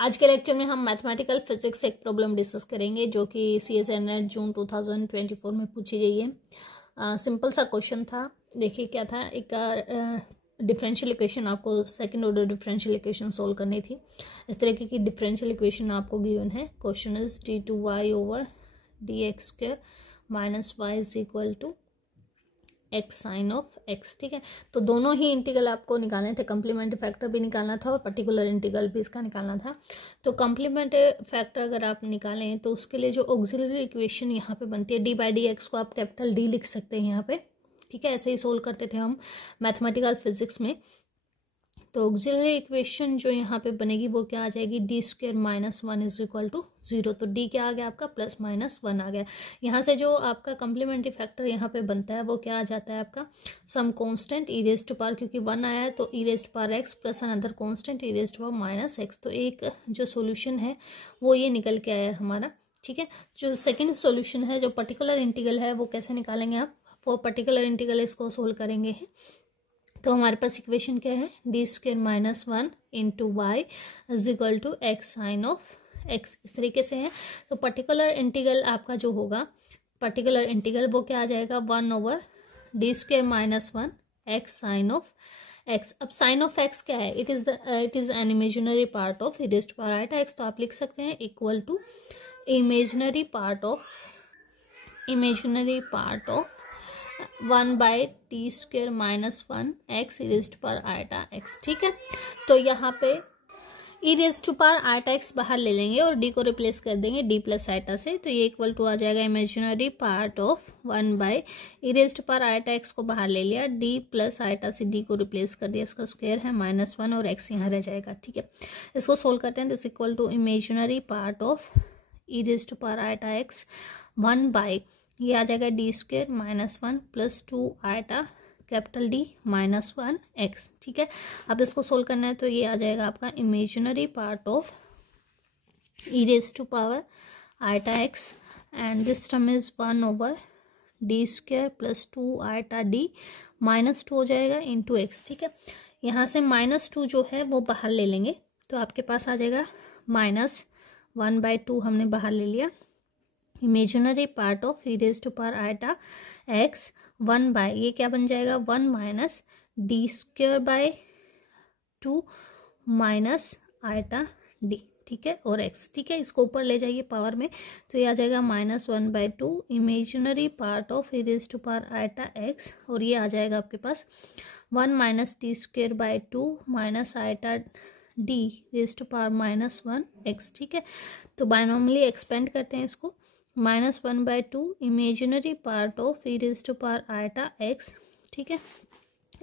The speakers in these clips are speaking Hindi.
आज के लेक्चर में हम मैथमेटिकल फिजिक्स एक प्रॉब्लम डिस्कस करेंगे जो कि CSNET जून 2024 में पूछी गई है। सिंपल सा क्वेश्चन था। देखिए क्या था, एक डिफरेंशियल इक्वेशन, आपको second order differential equation solve करनी थी। इस तरीके की डिफरेंशियल इक्वेशन आपको गिवन है। Question is d2y/dx² - y is equal to x sine of x। ठीक है, तो दोनों ही इंटीग्रल आपको निकालने थे। कम्प्लीमेंट्री फैक्टर भी निकालना था और पर्टिकुलर इंटीग्रल भी इसका निकालना था। तो कम्प्लीमेंट्री फैक्टर अगर आप निकालें तो उसके लिए जो ऑक्सिलरी इक्वेशन यहाँ पे बनती है d/dx को आप कैपिटल D लिख सकते हैं यहाँ पे। ठीक है, ऐसे ही सोल्व करते थे हम मैथमेटिकल फिजिक्स में। तो ऑक्सिलरी इक्वेशन जो यहाँ पे बनेगी वो क्या आ जाएगी, d² - 1 इज इक्वल टू 0। तो d क्या आ गया आपका, +-1 आ गया। यहाँ से जो आपका कम्प्लीमेंट्री फैक्टर यहाँ पे बनता है वो क्या आ जाता है आपका, सम कांस्टेंट e⁻, क्योंकि 1 आया है तो e⁻x plus another constant e⁻−x। तो एक जो सोल्यूशन है वो ये निकल के आया हमारा। ठीक है, जो सेकेंड सोल्यूशन है, जो पर्टिकुलर इंटीग्रल है, वो कैसे निकालेंगे आप, वो पर्टिकुलर इंटीग्रल इसको सोल्व करेंगे। तो हमारे पास इक्वेशन क्या है, d² - 1 into y is equal to x sine of x। इस तरीके से है। तो पर्टिकुलर इंटीग्रल आपका जो होगा, पर्टिकुलर इंटीग्रल वो क्या आ जाएगा, 1/d² - 1 x sine of x। अब साइन ऑफ x क्या है, it is an imaginary part of e⁻x। तो आप लिख सकते हैं equal to imaginary part of 1/t² - 1 x e⁻x। ठीक है, तो यहाँ पे e⁻x बाहर ले लेंगे और d को रिप्लेस कर देंगे d + आइटा से। तो ये इक्वल टू आ जाएगा इमेजिनरी पार्ट ऑफ 1/e⁻x को बाहर ले लिया, d + आइटा से d को रिप्लेस कर दिया, इसका स्क्वायर है -1 और x यहाँ रह जाएगा। ठीक है, इसको सोल्व करते हैं। This equal to imaginary part of e⁻x 1/ ये आ जाएगा d² - 1 + 2 iota capital D -1 x। ठीक है, अब इसको सोल्व करना है तो ये आ जाएगा आपका imaginary part of e⁻x and this term is 1/d² + 2 iota D -2 हो जाएगा इंटू x। ठीक है, यहाँ से -2 जो है वो बाहर ले लेंगे तो आपके पास आ जाएगा -1/2 हमने बाहर ले लिया। इमेजिनरी पार्ट ऑफ e⁻x 1/ ये क्या बन जाएगा, 1 - d² / 2 - आइटा d। ठीक है, और x। ठीक है, इसको ऊपर ले जाइए पावर में तो ये आ जाएगा -1/2 इमेजिनरी पार्ट ऑफ e⁻x और ये आ जाएगा आपके पास 1 - d² / 2 - iota d e⁻−1 x। ठीक है, तो बायनॉमियली एक्सपेंड करते हैं इसको, -1/2 इमेजिनरी पार्ट ऑफ e⁻x। ठीक है,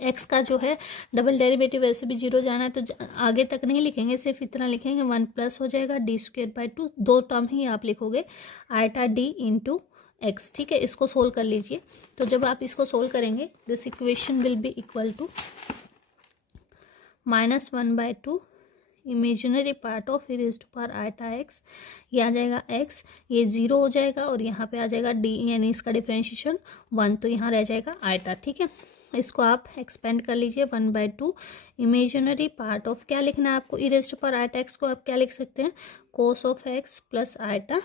x का जो है डबल डेरिवेटिव वैसे भी 0 जाना है तो आगे तक नहीं लिखेंगे, सिर्फ इतना लिखेंगे, 1 प्लस हो जाएगा d² / 2, दो टर्म ही आप लिखोगे, आइटा d इंटू x। ठीक है, इसको सोल्व कर लीजिए। तो जब आप इसको सोल्व करेंगे this equation will be equal to -1/2 imaginary part of e⁻x, ये आ जाएगा x, ये 0 हो जाएगा और यहाँ पे आ जाएगा d यानी इसका डिफरेंशिएशन 1, तो यहाँ रह जाएगा आइटा। ठीक है, इसको आप एक्सपेंड कर लीजिए, 1/2 इमेजिनरी पार्ट ऑफ, क्या लिखना है आपको, e⁻x को आप क्या लिख सकते हैं, cos of x + iota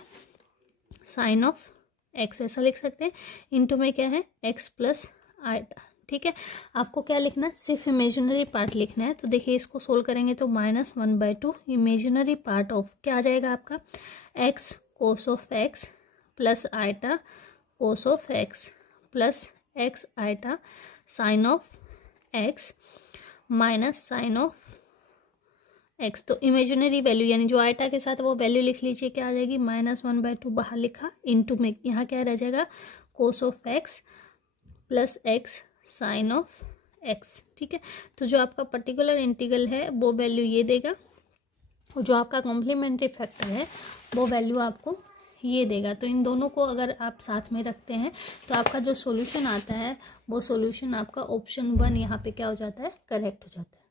sine of x, ऐसा लिख सकते हैं। इंटू में क्या है, x + आइटा। ठीक है, आपको क्या लिखना है, सिर्फ इमेजिनरी पार्ट लिखना है। तो देखिए इसको सोल्व करेंगे तो -1/2 इमेजिनरी पार्ट ऑफ क्या आ जाएगा आपका, x cos of x + iota cos of x + x iota sine of x minus sine of x। तो इमेजिनरी वैल्यू यानी जो आइटा के साथ वो वैल्यू लिख लीजिए, क्या आ जाएगी, -1/2 बाहर लिखा, इंटू में यहाँ क्या रह जाएगा, cos of x + x sine of x। ठीक है, तो जो आपका पर्टिकुलर इंटीग्रल है वो वैल्यू ये देगा और जो आपका कॉम्प्लीमेंट्री फैक्टर है वो वैल्यू आपको ये देगा। तो इन दोनों को अगर आप साथ में रखते हैं तो आपका जो सॉल्यूशन आता है वो सॉल्यूशन आपका ऑप्शन 1 यहाँ पे क्या हो जाता है, करेक्ट हो जाता है।